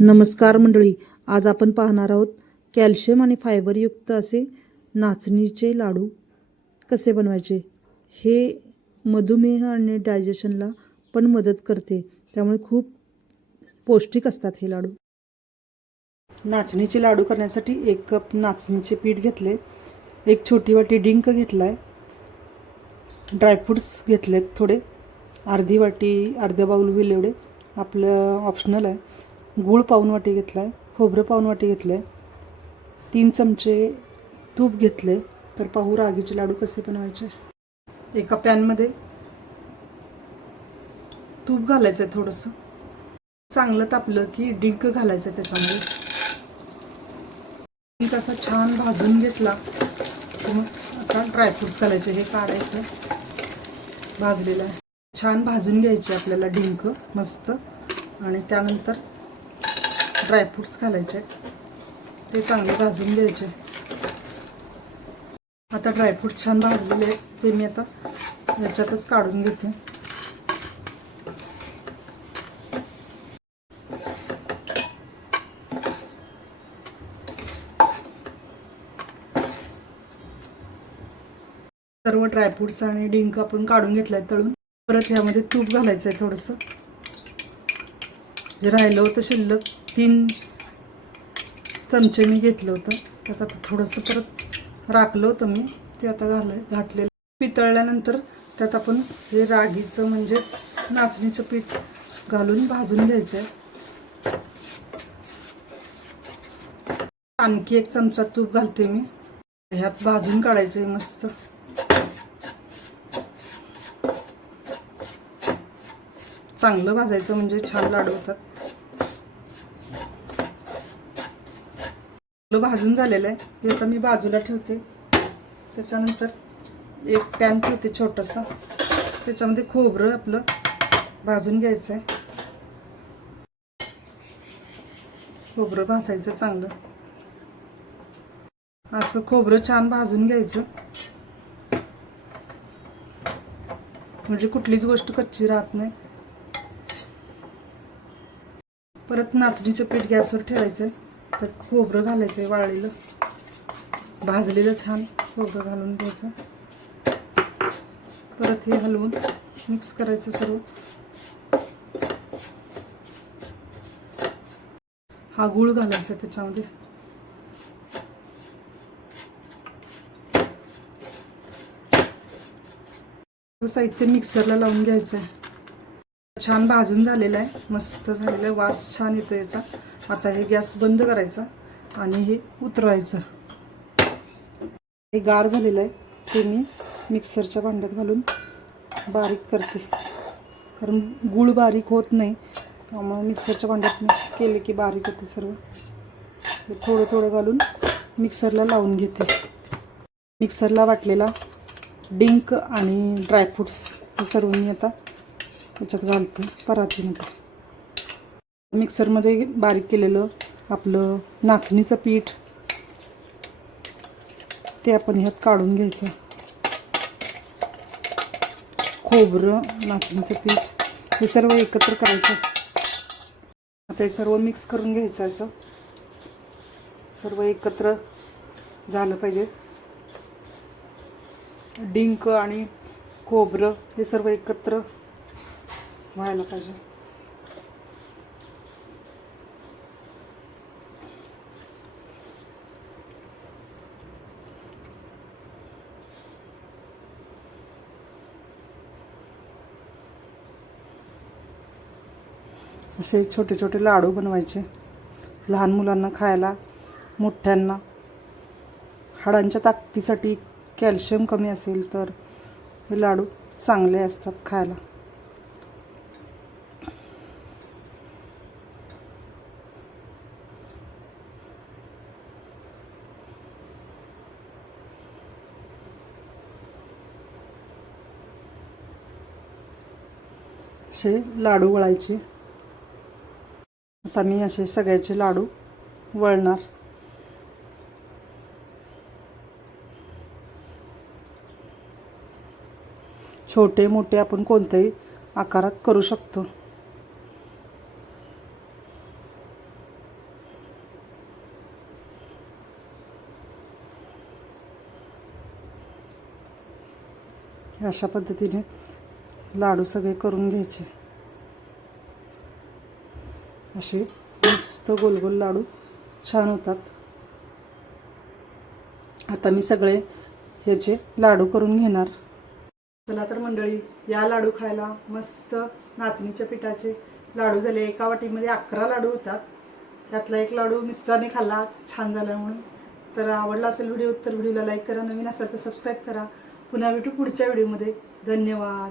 नमस्कार मंडळी आज आपण पाहणार आहोत कॅल्शियम आणि फायबरयुक्त असे नाचणीचे लाडू कसे बनवायचे? हे मधुमेह आणि डायजेशनला पण मदत करते त्यामुळे खूप पौष्टिक असतात हे लाडू. नाचणीचे लाडू करण्यासाठी एक कप नाचणीचे पीठ घेतले एक छोटी वाटी डिंक घेतला आहे ड्रायफ्रूट्स घेतलेत थोडे अर्धी वाटी अर्ध्या बाऊल होईल एवढे आपलं ऑप्शनल आहे. गूळ पाऊन वाटी घेतला आहे खोबरं पाऊन वाटी घेतलं आहे तीन चमचे तूप घेतले तर पाहू रागीचे लाडू कसे बनवायचे. एका पॅनमध्ये तूप घालायचं आहे थोडंसं. चांगलं तापलं की डिंक घालायचं आहे त्याच्यामध्ये. डिंक असा छान भाजून घेतला. मग आता ड्रायफ्रुट्स घालायचे हे काढायचं. भाजलेलं आहे. छान भाजून घ्यायचे आपल्याला डिंक मस्त. आणि त्यानंतर ड्रायफ्रुट्स घालायचे ते चांगले भाजून घ्यायचे. आता ड्रायफ्रुट्स छान भाजलेले आहेत. ते मी आता याच्यातच काढून घेते. सर्व ड्रायफ्रुट्स आणि डिंक आपण काढून घेतलाय तळून. परत ह्यामध्ये तूप घालायचं आहे थोडंसं. जे राहिलं होतं शिल्लक. तीन चमचे मी घेतलं होतं. त्यात आता थोडंसं परत राखलं होतं मी. ते आता घालाय घातलेलं पितळल्यानंतर त्यात आपण हे रागीचं म्हणजेच नाचणीचं पीठ घालून भाजून घ्यायचं आहे आणखी एक चमचा तूप घालते मी. ह्यात भाजून काढायचं आहे मस्त. चांगलं भाजायचं म्हणजे छान लाडवतात होतात चांगलं भाजून झालेलं आहे. हे आता मी बाजूला ठेवते. त्याच्यानंतर एक पॅन ठेवते छोटंसं. त्याच्यामध्ये खोबरं आपलं भाजून घ्यायचं आहे. खोबरं भाजायचं चांगलं. असं खोबरं छान भाजून घ्यायचं. म्हणजे कुठलीच गोष्ट कच्ची राहत नाही. परत नाचणीचं पीठ गॅसवर ठेवायचं आहे त्यात खोबरं घालायचं आहे वाळलेलं. भाजलेलं छान खोबरं घालून घ्यायचं. परत हे हलवून मिक्स करायचं सर्व. हा गूळ घालायचा त्याच्यामध्ये. साहित्य मिक्सरला लावून घ्यायचं आहे छान भाजून झालेलं आहे. मस्त झालेलं आहे. वास छान येतो याचा. आता हे गॅस बंद करायचा आणि हे उतरवायचं. हे गार झालेलं आहे ते मी मिक्सरच्या भांड्यात घालून बारीक करते. कारण गूळ बारीक होत नाही त्यामुळे मिक्सरच्या भांड्यात मी केले की बारीक होते सर्व. हे थोडं थोडं घालून मिक्सरला लावून घेते. मिक्सरला वाटलेला डिंक आणि ड्रायफ्रुट्स हे सर्व मी आता त्याच्यात घालते परातीमध्ये. मिक्सरमध्ये बारीक केलेलं आपलं नाचणीचं पीठ ते आपण ह्यात काढून घ्यायचं. खोबरं नाचणीचं पीठ हे सर्व एकत्र करायचं. आता हे सर्व मिक्स करून घ्यायचं असं. सर्व एकत्र झालं पाहिजे. डिंक आणि खोबरं हे सर्व एकत्र व्हायला पाहिजे. असे छोटे छोटे लाडू बनवायचे. लहान मुलांना खायला मोठ्यांना. हाडांच्या ताकदीसाठी कॅल्शियम कमी असेल तर हे लाडू चांगले असतात खायला. असे लाडू वळायचे. आता मी असे सगळ्याचे लाडू वळणार. छोटे मोठे आपण कोणत्याही आकारात करू शकतो. अशा पद्धतीने लाडू सगळे करून घ्यायचे. असे मस्त गोल गोल लाडू छान होतात. आता मी सगळे ह्याचे लाडू करून घेणार. चला तर मंडळी या लाडू खायला मस्त नाचणीच्या पिठाचे लाडू झाले. एका वाटीमध्ये अकरा लाडू होतात. त्यातला एक लाडू मिस्टरने खाल्ला छान झाला म्हणून. तर आवडला असेल व्हिडिओ तर व्हिडिओला लाईक करा. नवीन असेल तर सबस्क्राईब करा. पुन्हा भेटू पुढच्या व्हिडिओमध्ये धन्यवाद.